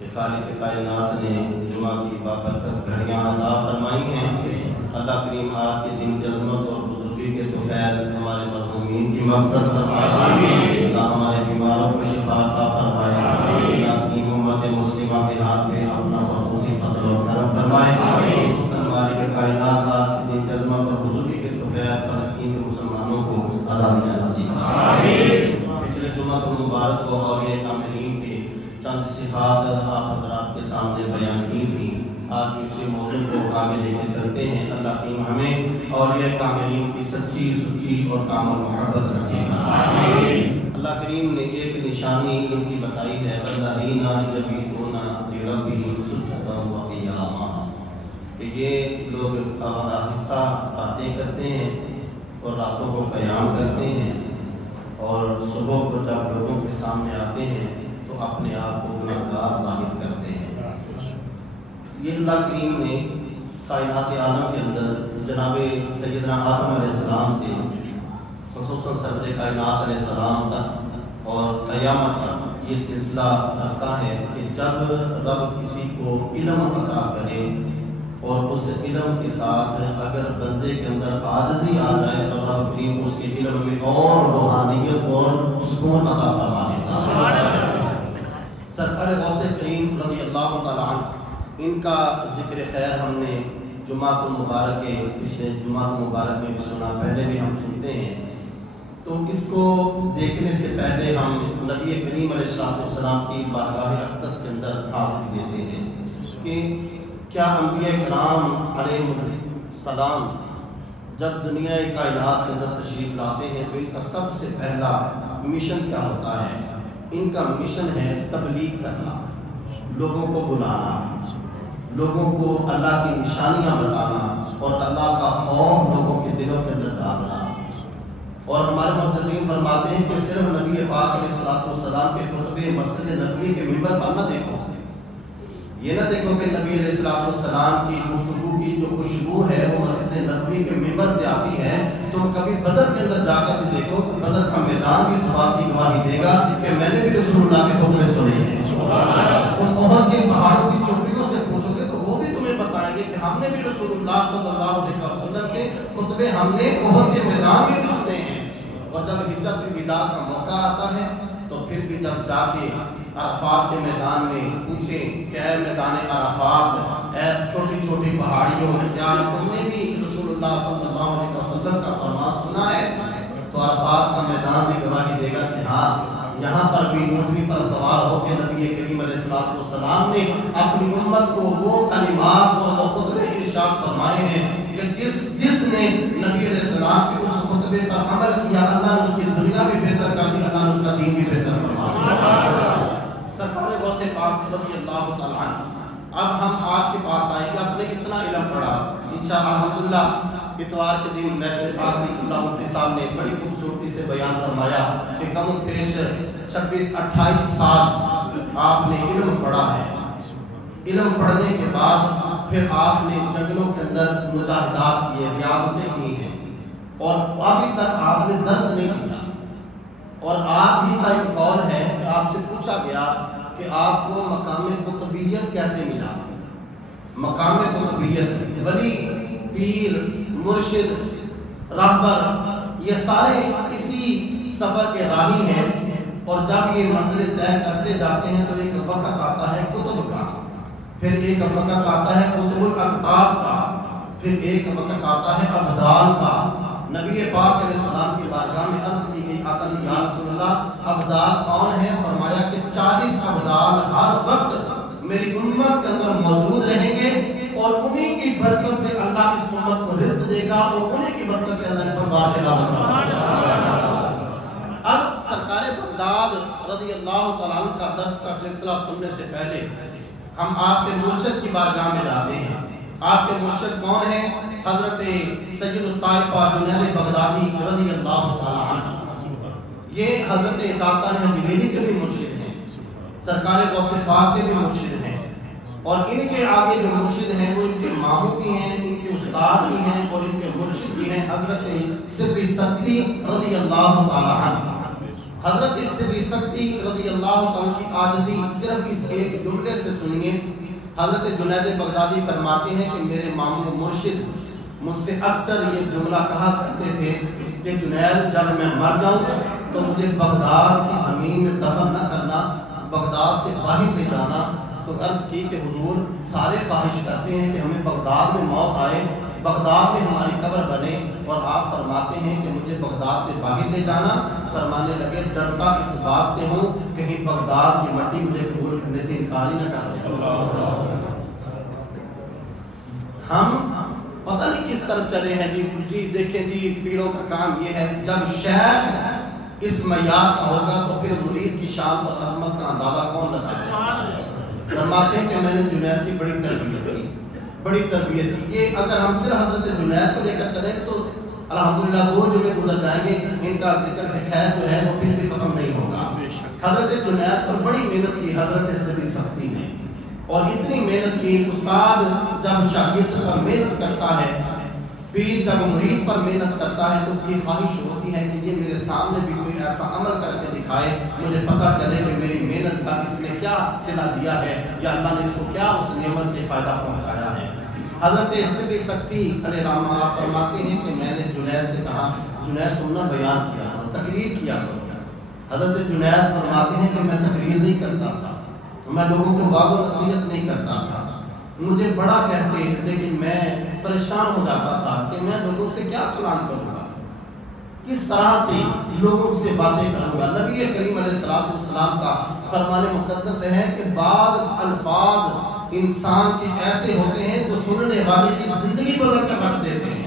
کہ خالق کائنات نے جمعہ کی بابرکت گھڑیاں عطا فرمائی ہیں۔ اللہ کریم آج کے دن کی عظمت اور بزرگی کے توفیل ہمارے مرحومین کی مغفرت فرمائے، ہمارے بیماروں کو شفا عطا فرمائے۔ اللہ کریم امت مسلمہ کے ہاتھ میں اپنا خصوصی فضل و کرم فرمائے۔ ہمارے کائنات آج کے دن کی عظمت اور بزرگی کے توفیل فلسطین کے مسلمانوں کو آزادیاں نصیب فرمائے۔ پچھلے جمعہ کو مبارک کو اولیاء کاملین کے چند صفات آپ حضرات کے سامنے بیان کی تھی۔ آج اسی موضوع کو آگے لے کے چلتے ہیں۔ اللہ کریم ہمیں اولیاء کاملین کی سچی اور کامل محبت نصیب فرمائے۔ اللہ کریم نے ایک نشانی ان کی بتائی ہے، والذین یبیتون لربہم سجدا وقیاما، کہ یہ لوگ آہستہ باتیں کرتے ہیں اور راتوں کو قیام کرتے ہیں، اور صبح کو جب لوگوں کے سامنے آتے ہیں تو اپنے آپ کو گناہگار ظاہر کرتے ہیں۔ یہ اللہ کریم نے کائنات عالم کے اندر جناب سیدنا آدم علیہ السلام سے خصوصاً صدر کائنات علیہ السلام تک اور قیامت تک یہ سلسلہ رکھا ہے کہ جب رب کسی کو علم عطا کرے اور اس علم کے ساتھ اگر بندے کے اندر عاجزی آ جائے تو رب کریم اس کے علم میں اور روحانیت اور سکون عطا فرما دیتا ہے۔ سرکار غوث کریم رضی اللہ تعالیٰ عنہ، ان کا ذکر خیر ہم نے جمعہ مبارک کے پچھلے جمعہ مبارک میں بھی سنا، پہلے بھی ہم سنتے ہیں، تو اس کو دیکھنے سے پہلے ہم نبی کریم علیہ السلام کی بارگاہ اقدس کے اندر حاضری دیتے ہیں کہ کیا انبیاء کرام علیہ السلام جب دنیا کائنات کے اندر تشریف لاتے ہیں تو ان کا سب سے پہلا مشن کیا ہوتا ہے؟ ان کا مشن ہے تبلیغ کرنا، لوگوں کو بلانا، لوگوں کو اللہ کی نشانیاں بتانا اور اللہ کا خوف لوگوں کے دلوں کے اندر ڈالنا۔ اور ہمارے محدثین فرماتے ہیں کہ صرف نبی پاک علیہ السلام کے خطبے مسجد نبوی کے منبر پر نہ دیکھو، یہ نہ دیکھو کہ نبی علیہ السلام کی گفتگو کی جو خوشبو ہے وہ مسجد نبوی کے منبر سے آتی ہے، تم کبھی بدر کے اندر جا کر بھی دیکھو کہ بدر کا میدان بھی اس بات کی گواہی دے گا کہ میں نے بھی رسول اللہ کے خطبے سنے ہیں۔ تم احد کے پہاڑوں کی چوٹیوں سے پوچھو گے تو وہ بھی تمہیں بتائیں گے کہ ہم نے بھی رسول اللہ صلی اللہ علیہ وسلم کے خطبے ہم نے احد کے میدان میں بھی سنے ہیں۔ اور جب ہجرت الوداع کا موقع آتا ہے تو پھر بھی جب جا کے عرفات کے میدان میں پوچھیں کہ اے میدان عرفات، اے چھوٹی چھوٹی پہاڑیوں، کیا تم نے بھی رسول اللہ صلی اللہ علیہ وسلم کا فرمان سنا ہے؟ تو عرفات کا میدان بھی گواہی دے گا کہ ہاں، یہاں پر بھی اونٹنی پر سوار ہو کے نبی کریم علیہ السلام نے اپنی امت کو وہ کلمات اور وہ خطبے ارشاد فرمائے ہیں کہ جس نے نبی علیہ السلام کے اس خطبے پر عمل کیا، اللہ نے اس کی دنیا بھی بہتر کر دی، اللہ نے اس کا دین بھی بہتر فرمایا۔ سرکار غوث پاک رضی اللہ تعالیٰ عنہ، اب ہم آپ کے پاس آئیں گے، آپ نے کتنا علم پڑھا؟ انشاءاللہ الحمدللہ اتوار کے دن محفل پاک اللہ مفتی صاحب نے بڑی خوبصورتی سے بیان فرمایا کہ کم و بیش 26-28 سال آپ نے علم پڑھا ہے۔ علم پڑھنے کے بعد پھر آپ نے جنگلوں کے اندر مجاہدات کیے، ریاضتیں کی ہیں، اور ابھی تک آپ نے درس نہیں دیا۔ اور آپ ہی کا ایک قول ہے کہ آپ سے پوچھا گیا کہ آپ کو مقام قطبیت کیسے ملا؟ مقام قطبیت، ولی، پیر، مرشد، راہبر، یہ سارے اسی سفر کے راہی ہیں، اور جب یہ منزل طے کرتے جاتے ہیں تو ایک وقت آتا ہے کتب کا، پھر ایک وقت آتا ہے کتب الاقطاب کا، پھر ایک وقت آتا ہے ابدال کا۔ نبی پاک علیہ السلام کی بارگاہ میں عرض کی گئی، آقا یا رسول اللہ ابدال کون ہے؟ فرمایا کہ 40 ابدال ہر وقت میری امت کے اندر موجود رہیں گے، اور انہی کی برکت سے اللہ اس امت کو رزق دے گا، اور انہی کی برکت سے اللہ پر بارش نازل فرمائے گا۔ اب سرکار بغداد رضی اللہ تعالیٰ عنہ کا درس کا سلسلہ سننے سے پہلے ہم آپ کے مرشد کی بارگاہ میں جاتے ہیں۔ آپ کے مرشد کون ہیں؟ حضرت سید الطائفہ جنید بغدادی رضی اللہ تعالیٰ عنہ۔ یہ حضرت داتا حجویری کے بھی مرشد ہیں، سرکار غوث پاک کے بھی مرشد ہیں، اور ان کے آگے جو مرشد ہیں وہ ان کے ماموں بھی ہیں، ان کے استاد بھی ہیں، اور ان کے مرشد بھی ہیں حضرت سری ستی رضی اللہ تعالیٰ عنہ۔ حضرت سری سکتی رضی اللہ تعالیٰ کی عاجزی صرف اس ایک جملے سے سنیے. حضرت جنید بغدادی فرماتے ہیں کہ میرے ماموں مرشد مجھ سے اکثر یہ جملہ کہا کرتے تھے کہ جنید جب میں مر جاؤں تو مجھے بغداد کی زمین میں دفن نہ کرنا، بغداد سے باہر لے جانا. تو عرض کی کہ حضور سارے خواہش کرتے ہیں کہ ہمیں بغداد میں موت آئے، بغداد میں ہماری قبر بنے، اور آپ فرماتے ہیں کہ مجھے بغداد سے باہر لے جانا. فرمانے لگے ڈرتا اس بات سے ہوں کہیں بغداد کی مٹی مجھے قبول کرنے سے انکار ہی نہ کر دے. ہم پتہ نہیں کس طرف چلے ہیں جی دیکھیں جی پیروں کا کام یہ ہے، جب شیخ اس معیار کا ہوگا تو پھر مرید کی شان اور عظمت کا اندازہ کون لگا ہے. فرماتے ہیں کہ میں نے جنید کی بڑی تربیت کی. یہ اگر ہم صرف حضرت جنید کو لے کر چلیں تو الحمدللہ 2 جمعے گزر جائیں گے، ان کا ذکر خیر جو ہے وہ پھر بھی ختم نہیں ہوگا. حضرت جنید پر بڑی محنت کی حضرت سری سکتی نے، اور اتنی محنت کی. استاد جب شاگرد پر محنت کرتا ہے، پیر جب مرید پر محنت کرتا ہے تو اس کی خواہش ہوتی ہے کہ یہ میرے سامنے بھی کوئی ایسا عمل کر کے دکھائے، مجھے پتہ چلے کہ میری محنت کا اس نے کیا صلہ دیا ہے یا اللہ نے اس کو کیا اس نعمت سے فائدہ پہنچایا ہے. حضرت سری سکتی علیہ رحمہ فرماتے ہیں کہ میں نے جنید سے کہا جنید تم نے بیان کیا کرو، تقریر کیا کرو. حضرت جنید فرماتے ہیں کہ میں تقریر نہیں کرتا تھا، میں لوگوں کو واضح و نصیحت نہیں کرتا تھا. مجھے بڑا کہتے لیکن میں پریشان ہو جاتا تھا کہ میں لوگوں سے کیا کلام کروں گا، کس طرح سے لوگوں سے باتیں کروں گا. نبی کریم علیہ السلام کا فرمان مقدس ہے کہ بعض الفاظ انسان کے ایسے ہوتے ہیں جو سننے والے کی زندگی بدل کر رکھ دیتے ہیں.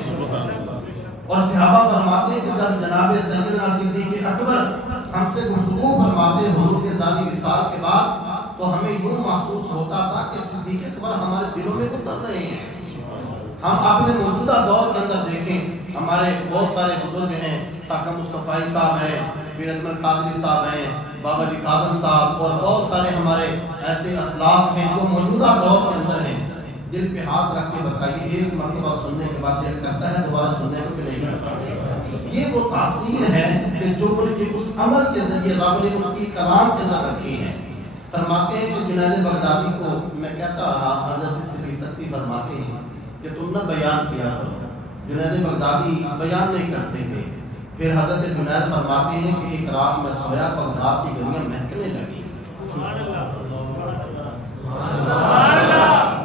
اور صحابہ فرماتے ہیں کہ جب جناب سیدنا صدیق اکبر ہم سے گفتگو فرماتے حضور کے ذاتی وصال کے بعد تو ہمیں یوں محسوس ہوتا تھا کہ صدیق اکبر ہمارے دلوں میں اتر رہے ہیں. ہم اپنے موجودہ دور کے اندر دیکھیں، ہمارے بہت سارے بزرگ ہیں، ساکہ مصطفی صاحب ہیں، پیر اجمل قادری صاحب ہیں، بابا جی خادم صاحب، اور بہت سارے ہمارے ایسے اسلاف ہیں جو موجودہ دور کے اندر ہیں. دل پہ ہاتھ رکھ کے بتائیے ایک مرتبہ سننے کے بعد دل کرتا ہے دوبارہ سننے کو کہ نہیں کرتا. یہ وہ تاثیر ہے کہ جو ان کے اس عمل کے ذریعے رب نے ان کی کلام کے اندر رکھی ہے. فرماتے ہیں کہ جنید بغدادی کو میں کہتا رہا، حضرت سری سکتی فرماتے ہیں کہ تم نے بیان کیا کرو. جنید بغدادی بیان نہیں کرتے تھے. پھر حضرت جنید فرماتے ہیں کہ ایک رات میں سویا، بغداد کی گلیاں مہکنے لگی.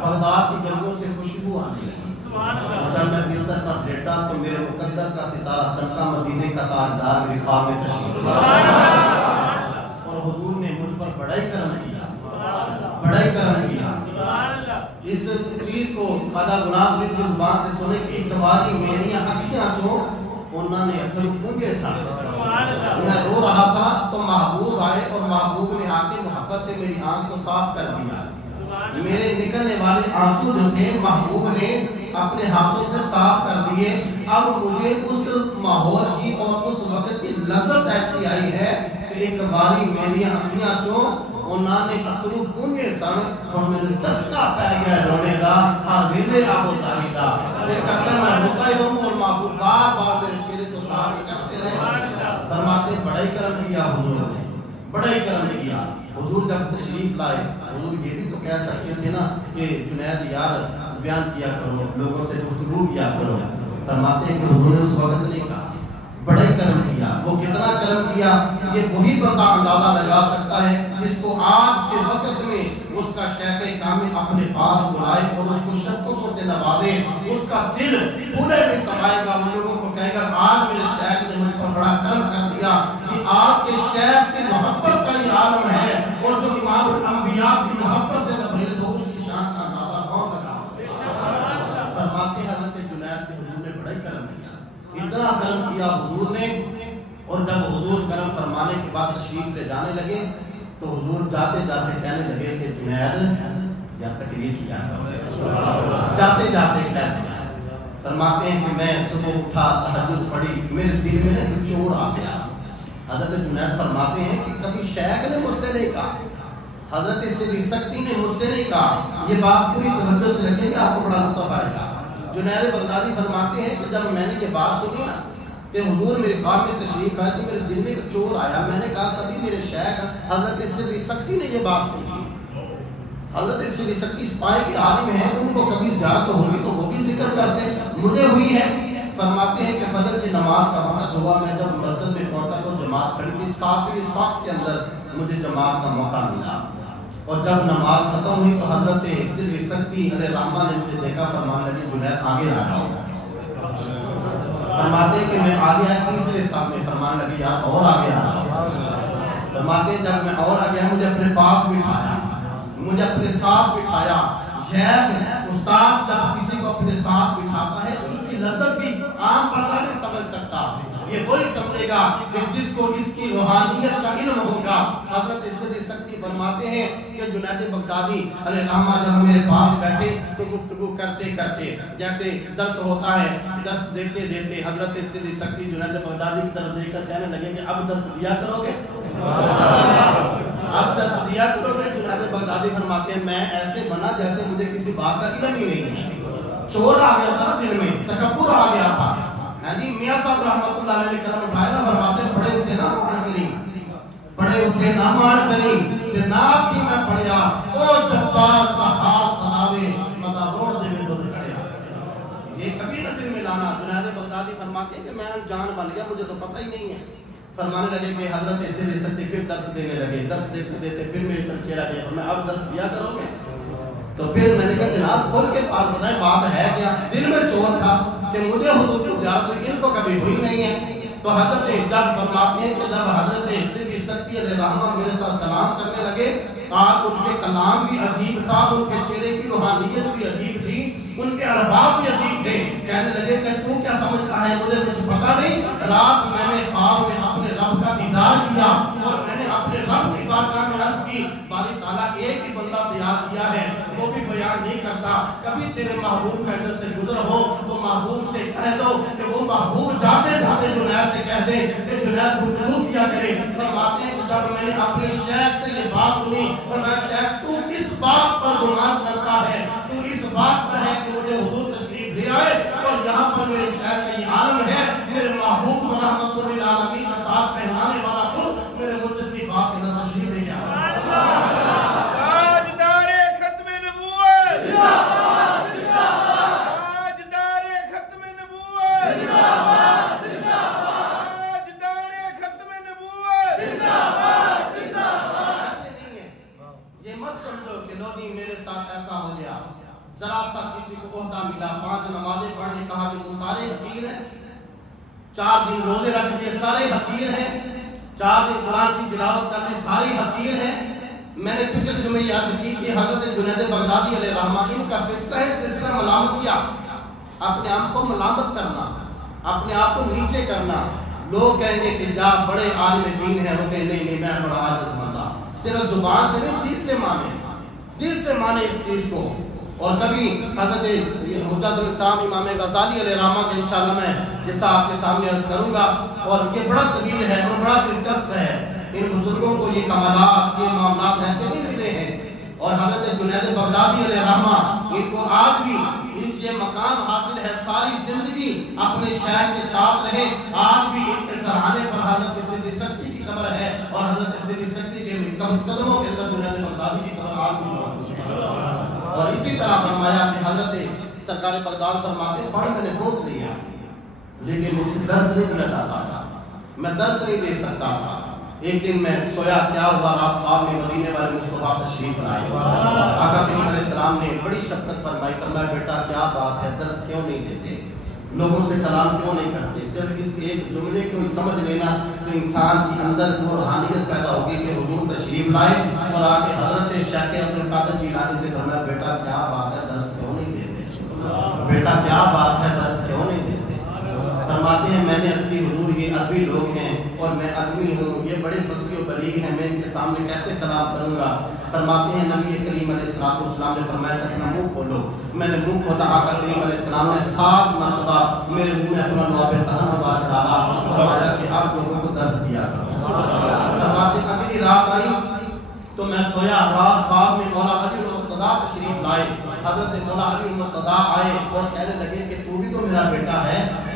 بغداد کی گلیوں سے خوشبو آنے لگی. جب میں بستر پر لیٹا تو میرے مقدر کا ستارہ چمکا، مدینے کا تاجدار میری خواب میں تشریف لایا. اور حضور نے مجھ پر بڑا ہی کرم کیا. اس چیز کو خواجہ غلام فرید کی زبان سے سنے کہ ایک دواری میریاں اکھیاں چوں انہوں نے اتھر گنگے ساتھ. میں رو رہا تھا تو محبوب آئے اور محبوب نے آ کے محبت سے میری آنکھ کو صاف کر دیا. میرے نکلنے والے آنسو جو تھے محبوب نے اپنے ہاتھوں سے صاف کر دیے. اب مجھے اس ماحول کی اور اس وقت کی لذت ایسی آئی ہے کہ ایک باری میری اکھیاں چوں انہوں نے اترو گنگے سن اور میرے چسکا پہ گیا رونے دا ہر ویلے آبو ساری دا. ایک قسم میں روتا ہی ہوں اور محبوب بار بار میرے چہرے کو صاف کرتے رہے. فرماتے بڑا ہی کرم کیا حضور نے، بڑا ہی کرم کیا. حضور جب تشریف لائے حضور یہ بھی تو کہہ سکتے تھے نا کہ جنید یار بیان کیا کرو، لوگوں سے گفتگو کیا کرو. فرماتے ہیں کہ حضور نے اس وقت نہیں کہا. بڑا ہی کرم کیا. وہ کتنا کرم کیا یہ وہی بندہ اندازہ لگا سکتا ہے جس کو آج کے وقت میں اس کا شیخ کامل اپنے پاس بلائے اور اس کو شفقتوں سے نوازے. اس کا دل پورے میں سمائے گا. وہ لوگوں کو کہے گا آج میرے شیخ نے مجھ پر بڑا کرم کر دیا. کہ آپ کے شیخ کی محبت کا یہ عالم ہے اور جو امام الانبیاء کی محبت سے لبریز ہو اس کی شان کا اندازہ کون لگا سکتا ہے. فرماتے ہیں حضرت جنید کے حضور نے بڑا ہی کرم کیا، اتنا کرم کیا حضور نے. اور جب حضور کرم فرمانے کے بعد تشریف لے جانے لگے تو حضور جاتے جاتے کہنے لگے کہ جنید یا تقریر کیا کرو. جاتے جاتے کہتے ہیں فرماتے ہیں کہ میں صبح اٹھا تہجد پڑھی، میرے دل میں ایک چور آ گیا. حضرت جنید فرماتے ہیں کہ کبھی شیخ نے مجھ سے نہیں کہا، حضرت سری سکتی نے مجھ سے نہیں کہا. یہ بات پوری توجہ سے رکھیں گے، آپ کو بڑا لطف آئے گا. جنید بغدادی فرماتے ہیں کہ جب میں نے یہ بات سنی نا کہ کہ حضور میرے خواب میں تشریف لائے تو میرے دل میں ایک چور آیا. میں نے کہا کبھی میرے شیخ حضرت سری سکتی نے یہ بات نہیں کی. حضرت سری سکتی پائے کے عالم ہیں, ان کو کبھی زیارت ہوگی تو وہ بھی ذکر کرتے, مجھے ہوئی ہے. فرماتے ہیں کہ فجر کی نماز کا وقت ہوا, میں جب مسجد میں پہنچا تو جماعت کھڑی تھی, 7ویں صف کے اندر مجھے جماعت کا موقع ملا. اور جب نماز ختم ہوئی تو حضرت سری سکتی علیہ الرحمہ نے مجھے دیکھا, فرمانے لگے جنید آگے آ جاؤ. فرماتے ہیں کہ میں آگے آیا 3 صف میں, فرمانے لگے یار اور آگے آ جاؤ. فرماتے ہیں جب میں اور آ گیا, مجھے اپنے پاس بٹھایا, مجھے اپنے ساتھ بٹھایا. شیخ استاد جب کسی کو اپنے ساتھ بٹھاتا ہے تو اس کی لذت بھی عام بندہ نہیں سمجھ سکتا. یہ وہی سمجھے گا کہ جس کو اس کی روحانیت کا علم ہوگا. حضرت سری سکتی فرماتے ہیں کہ جنید بغدادی علیہ الرحمہ جب میرے پاس بیٹھے تو گفتگو کرتے کرتے جیسے درس ہوتا ہے, درس دیتے دیتے حضرت سری سکتی جنید بغدادی کی طرف دیکھ کر کہنے لگے کہ اب درس دیا کرو گے, اب درس دیا کرو گے. جنید بغدادی فرماتے ہیں میں ایسے بنا جیسے مجھے کسی بات کا علم ہی نہیں ہے. چور آ گیا تھا دل میں, تکبر آ گیا تھا. جی میاں صاحب رحمۃ اللہ علیہ کرم اٹھائے نا, فرماتے ہیں پڑھے ہوتے نہ مان کری, پڑھے ہوتے نہ مان کری, جناب کی میں پڑھیا تو جبار کا حال سناوے متا روڑ دے میں دودھ کھڑیا. یہ کبھی نہ دل میں لانا. جنید بغدادی فرماتے ہیں کہ میں جان بن گیا, مجھے تو پتہ ہی نہیں ہے. فرمانے لگے کہ حضرت سری سکتی پھر درس دینے لگے, درس دیتے دیتے پھر میری طرف چہرہ گیا, میں اب درس دیا کرو گے. تو پھر میں نے کہا جناب کھول کے بات بتائیں بات ہے کیا. دل میں چور تھا کہ مجھے حضور کی زیارت ہوئی, ان کو کبھی ہوئی نہیں ہے. تو حضرت جب فرماتے ہیں کہ جب حضرت سری سکتی علیہ الرحمہ میرے ساتھ کلام کرنے لگے, آپ ان کے کلام بھی عجیب تھا, ان کے چہرے کی روحانیت بھی عجیب تھی, ان کے الفاظ بھی عجیب تھے. کہنے لگے کہ تو کیا سمجھتا ہے, مجھے کچھ پتا نہیں. رات میں نے خواب میں اپنے رب کا دیدار کیا اور میں نے اپنے رب کی بارگاہ میں عرض کی باری تعالیٰ ایک ہی بندہ تیار کیا ہے, وہ بھی بیان نہیں کرتا. کبھی تیرے محبوب کے اندر سے گزر ہو تو محبوب سے کہہ دو کہ وہ محبوب جاتے جاتے جنید سے کہہ دے کہ جنید گفتگو کیا کرے. فرماتے ہیں کہ جب میں نے اپنے شیخ سے یہ بات سنی, فرمایا شیخ تو کس بات پر گمان کرتا ہے, تو اس بات پر ہے کہ مجھے حضور تشریف لے آئے اور یہاں پر میرے شیخ کا یہ عالم ہے, میرے محبوب رحمت للعالمین کا تاج پہنانے والا خود میرے مرشد کی بات کے اندر تشریف لے گیا. تاجدار ختم نبوت, تاجدار ختم نبوت, تاجدار ختم نبوت. ایسے نہیں ہے, یہ مت سمجھو کہ لو جی میرے ساتھ ایسا ہو گیا, ذرا سا کسی کو عہدہ ملا, 5 نمازیں پڑھنے کہا کہ وہ سارے حقیر ہیں, 4 دن روزے رکھ دیے سارے حقیر ہیں, 4 دن قرآن کی تلاوت کرنے سارے حقیر ہیں. میں نے پچھلے جمعے یہ عرض کی کہ حضرت جنید بغدادی علیہ الرحمہ ان کا سلسلہ ہے, سلسلہ ملامتیا, اپنے آپ کو ملامت کرنا, اپنے آپ کو نیچے کرنا. لوگ کہیں گے کہ جا بڑے عالم دین ہیں, وہ کہیں نہیں نہیں میں بڑا عاجز بندہ. صرف زبان سے نہیں, دل سے مانے, دل سے مانے اس چیز کو. اور کبھی حضرت حجت الاسلام امام غزالی علیہ الرحمہ کے انشاءاللہ میں جیسا آپ کے سامنے عرض کروں گا, اور یہ بڑا طویل ہے اور بڑا دلچسپ ہے. ان بزرگوں کو یہ کمالات, یہ معاملات ایسے نہیں ملے ہیں. اور حضرت جنید بغدادی علیہ الرحمہ ان کو آج بھی یہ مقام حاصل ہے, ساری زندگی اپنے شہر کے ساتھ رہے. آج بھی ان کے سرانے پر حضرت سری سکتی کی قبر ہے, اور حضرت سری سکتی کے قدموں کے اندر جنید بغدادی کی قبر آج بھی موجود ہے. اور اسی طرح فرمایا کہ حضرت سرکار بغداد فرماتے پڑھ میں نے بہت لیا لیکن مجھ سے درس نہیں دیا جاتا تھا, میں درس نہیں دے سکتا تھا. ایک دن میں سویا, کیا ہوا, رات خواب میں مدینے والے مصطفیٰ تشریف لائے. آقا کریم علیہ السلام نے بڑی شفقت فرمائی, فرمایا بیٹا کیا بات ہے, درس کیوں نہیں دیتے, لوگوں سے کلام کیوں نہیں کرتے. صرف اس ایک جملے کو سمجھ لینا تو انسان کے اندر وہ روحانیت پیدا ہوگی کہ حضور تشریف لائے اور آ کے حضرت شیخ عبد القادر جیلانی سے فرمایا بیٹا کیا بات ہے, درس کیوں نہیں دیتے, بیٹا کیا بات ہے, درس کیوں نہیں دیتے. فرماتے ہیں میں نے عرض کی حضور یہ عربی لوگ ہیں اور میں عدمی ہوں, یہ بڑے فصیح و بلیغ ہیں, میں ان کے سامنے کیسے کلام کروں گا. فرماتے ہیں نبی کریم علیہ السلام نے فرمایا کہ اپنا منہ کھولو. میں نے منہ کھولا, آقا کریم علیہ السلام نے 7 مرتبہ میرے منہ میں اپنا لعاب طہر مبارک ڈالا, فرمایا کہ آپ لوگوں کو درس دیا کرو. فرماتے ہیں اگلی رات آئی تو میں سویا, رات خواب میں مولا علی المرتضیٰ تشریف لائے. حضرت مولا علی المرتضیٰ آئے اور کہنے لگے کہ تو بھی تو میرا بیٹا ہے,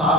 7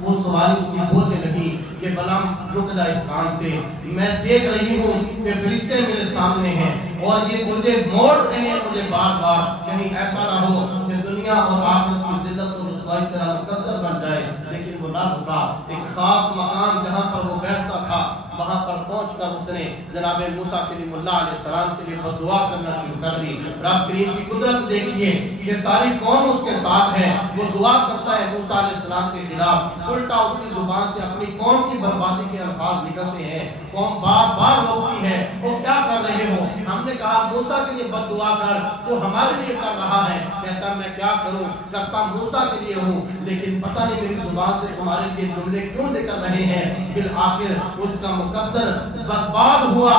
وہ سواری اس کی بولنے لگی کہ بلام رک جا اس کام سے، میں دیکھ رہی ہوں کہ فرشتے میرے سامنے ہیں اور یہ مجھے موڑ رہے ہیں مجھے بار بار، کہیں ایسا نہ ہو کہ دنیا اور آخرت کی ذلت اور رسوائی تیرا مقدر بن جائے۔ لیکن وہ نہ رکا، ایک خاص مقام جہاں پر وہ بیٹھتا تھا وہاں پر پہنچ کر اس نے جناب موسیٰ کلیم اللہ علیہ السلام کے لیے دعا کرنا شروع کر دی۔ رب کریم کی قدرت دیکھیے کہ ساری قوم اس کے ساتھ ہے، وہ دعا کرتا ہے موسیٰ علیہ السلام کے خلاف، الٹا اس کی زبان سے اپنی قوم کی بربادی کے الفاظ نکلتے ہیں، قوم بار بار روکتی ہے وہ کیا کر رہے ہو؟ ہم نے کہا موسیٰ کے لیے بد دعا کر، تو ہمارے لیے کر رہا ہے۔ کہتا میں کیا کروں، کرتا موسیٰ کے لیے ہوں، لیکن پتہ نہیں میری زبان سے تمہارے لیے جملے کیوں نکل رہے ہیں۔ بالآخر اس کا مقدر برباد ہوا،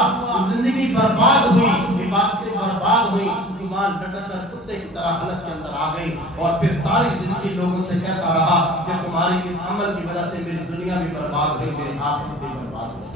زندگی برباد ہوئی، عبادتیں برباد ہوئی، زبان ڈٹک کر کتے کی طرح حالت کے اندر آ گئی، اور پھر ساری زندگی لوگوں سے کہتا رہا کہ تمہاری اس عمل کی وجہ سے میری دنیا بھی برباد ہوئی، میری آخرت بھی برباد ہوئی۔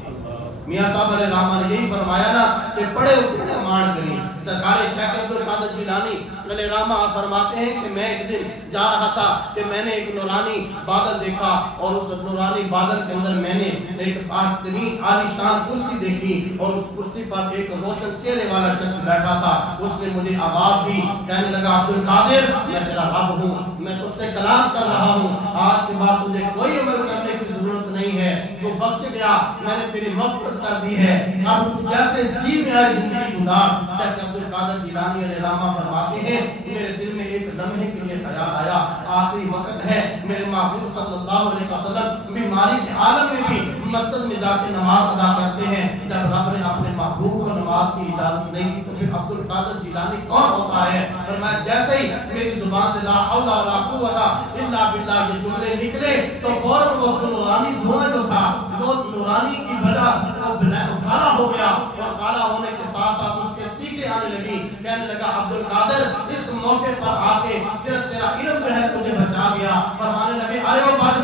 میاں صاحب علیہ رحمہ نے یہی فرمایا نا کہ پڑے ہوتے ہیں مان کریں۔ سرکار شیخ عبدالقادر جیلانی علیہ رحمہ فرماتے ہیں کہ میں ایک دن جا رہا تھا کہ میں نے ایک نورانی بادل دیکھا، اور اس نورانی بادل کے اندر میں نے ایک بہترین عالی شان کرسی دیکھی، اور اس کرسی پر ایک روشن چہرے والا شخص بیٹھا تھا۔ اس نے مجھے آواز دی، کہنے لگا عبدالقادر میں تیرا رب ہوں، میں تجھ سے کلام کر رہا ہوں، آج کے بعد تجھے کوئی عمل کرنے کی ضرورت نہیں ہے، تو بخش گیا، میں نے تیری مغفرت کر دی ہے، اب تو جیسے جی میں آئی زندگی گزار۔ شیخ عبدالقادر جیلانی علیہ رحمہ فرماتے ہیں میرے دل میں ایک لمحے کے لیے خیال آیا، آخری وقت ہے، میرے محبوب صلی اللہ علیہ وسلم بیماری کے عالم میں بھی مسجد میں جا کے نماز ادا کرتے ہیں، جب رب نے اپنے محبوب کو نماز کی اجازت نہیں دی تو پھر عبدالقادر جیلانی کون ہوتا ہے؟ فرمایا جیسے ہی میری زبان سے لا حول ولا قوت الا باللہ یہ جملے نکلے تو فوراً وہ نورانی دھواں جو تھا وہ نورانی کی وجہ وہ کالا ہو گیا، اور کالا ہونے کے ساتھ ساتھ اس کے تیکے آنے لگی۔ کہنے لگا عبدالقادر اس موقع پر آ کے صرف تیرا علم جو ہے تجھے بچا گیا۔ فرمانے لگے ارے وہ بات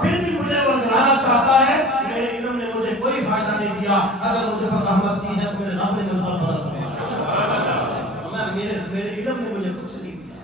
پھر بھی مجھے ورگلانا چاہتا ہے، میرے علم نے مجھے کوئی فائدہ نہیں دیا، اگر مجھے پر رحمت کی ہے تو میرے رب نے مجھ پر فضل کیا، میرے علم نے مجھے کچھ نہیں دیا،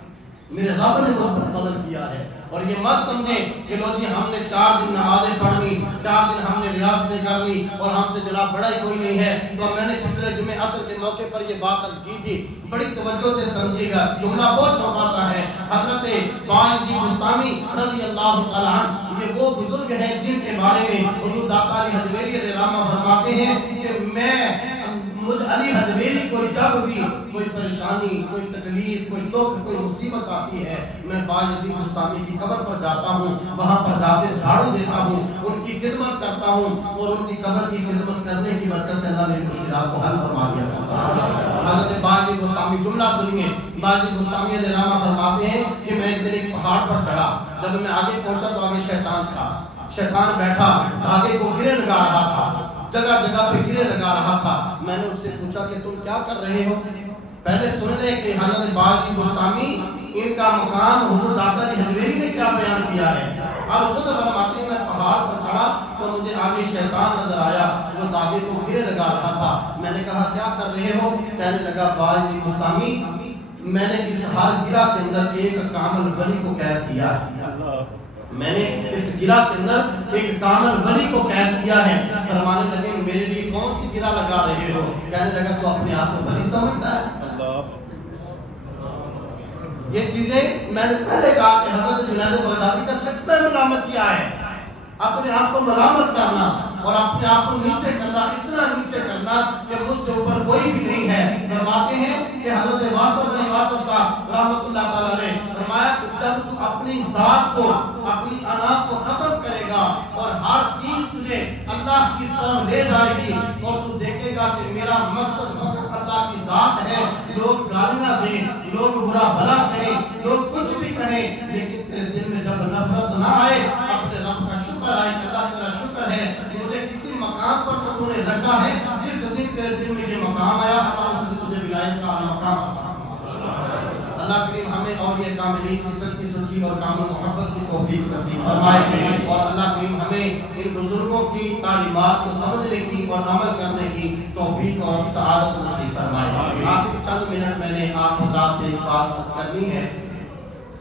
میرے رب نے مجھ پر فضل کیا ہے۔ اور یہ مت سمجھیں کہ لو جی ہم نے 4 دن نمازیں پڑھ لی، 4 دن ہم نے ریاضتیں کر لی اور ہم سے جناب بڑا ہی کوئی نہیں ہے۔ تو میں نے پچھلے جمعہ عصر کے موقع پر یہ بات عرض کی تھی، بڑی توجہ سے سمجھیے گا، جملہ بہت چھوٹا سا ہے۔ حضرت باعث بستامی رضی اللہ تعالیٰ عنہ یہ وہ بزرگ ہیں جن کے بارے میں حضور داتا علی حجویری علیہ رحمہ فرماتے ہیں کہ میں مجھ علی حجویری کو جب بھی کوئی پریشانی، کوئی تکلیف، کوئی دکھ، کوئی مصیبت آتی ہے، میں باعث بستامی کی قبر پر جاتا ہوں، وہاں پر جا کے جھاڑو دیتا ہوں، ان کی خدمت کرتا ہوں، اور ان کی قبر کی خدمت کرنے کی برکت سے اللہ نے مشکلات کو حل فرما دیا۔ حضرت باعث بستامی جملہ سنیے، باعث بستامی علیہ رحمہ فرماتے ہیں کہ میں ایک دن ایک پہاڑ پر چڑھا، جب میں آگے پہنچا تو آگے شیطان تھا، شیطان بیٹھا دھاگے کو گرے لگا رہا تھا، جگہ جگہ پہ گرے لگا رہا تھا۔ میں نے اس سے پوچھا کہ تم کیا کر رہے ہو؟ پہلے سن لے کہ حضرت باعث بستامی ان کا مقام حضور داتا علی حجویری نے کیا بیان کیا ہے۔ اب خود فرماتے ہیں میں پہاڑ پر چڑھا تو مجھے آگے شیطان نظر آیا، وہ دھاگے کو گرے لگا رہا تھا۔ میں نے کہا کیا کر رہے ہو؟ کہنے لگا باعث بستامی میں نے اس ہر گرہ کے اندر ایک کامل ولی کو قید کیا ہے، میں نے اس گرہ کے اندر ایک کامل ولی کو قید کیا ہے۔ فرمانے لگے میرے لیے کون سی گرہ لگا رہے ہو؟ کہنے لگا تو اپنے آپ کو ولی سمجھتا ہے۔ یہ چیزیں میں نے پہلے کہا کہ حضرت جنید بغدادی کا سلسلہ ملامت کیا ہے، اپنے آپ کو ملامت کرنا اور اپنے آپ کو نیچے کرنا، اتنا نیچے کرنا کہ مجھ سے اوپر کوئی بھی نہیں ہے۔ فرماتے ہیں کہ حضرت واصف علی واصف صاحب رحمۃ اللہ تعالیٰ نے فرمایا کہ جب تو اپنی ذات کو، اپنی انا کو ختم کرے گا اور ہر چیز تجھے اللہ کی طرف لے جائے گی اور تو دیکھے گا کہ میرا مقصد فقط اللہ کی ذات ہے، لوگ گالیاں دیں، لوگ برا بھلا کہیں، لوگ کچھ بھی کہیں، لیکن تیرے دل میں جب نفرت نہ آئے، اپنے رب کا شکر آئے کہ اللہ تیرا شکر ہے مجھے کسی مقام پر تو نے رکھا ہے، جس دن تیرے دل میں یہ مقام آیا اللہ اس دن تجھے ولایت کا مقام عطا۔ اللہ کریم ہمیں اور یہ کاملین کی سچی اور کامل محبت کی توفیق نصیب فرمائے، اور اللہ کریم ہمیں ان بزرگوں کی تعلیمات کو سمجھنے کی اور عمل کرنے کی توفیق اور سعادت نصیب فرمائے۔ آخر چند منٹ میں نے آپ حضرات سے ایک بات کرنی ہے۔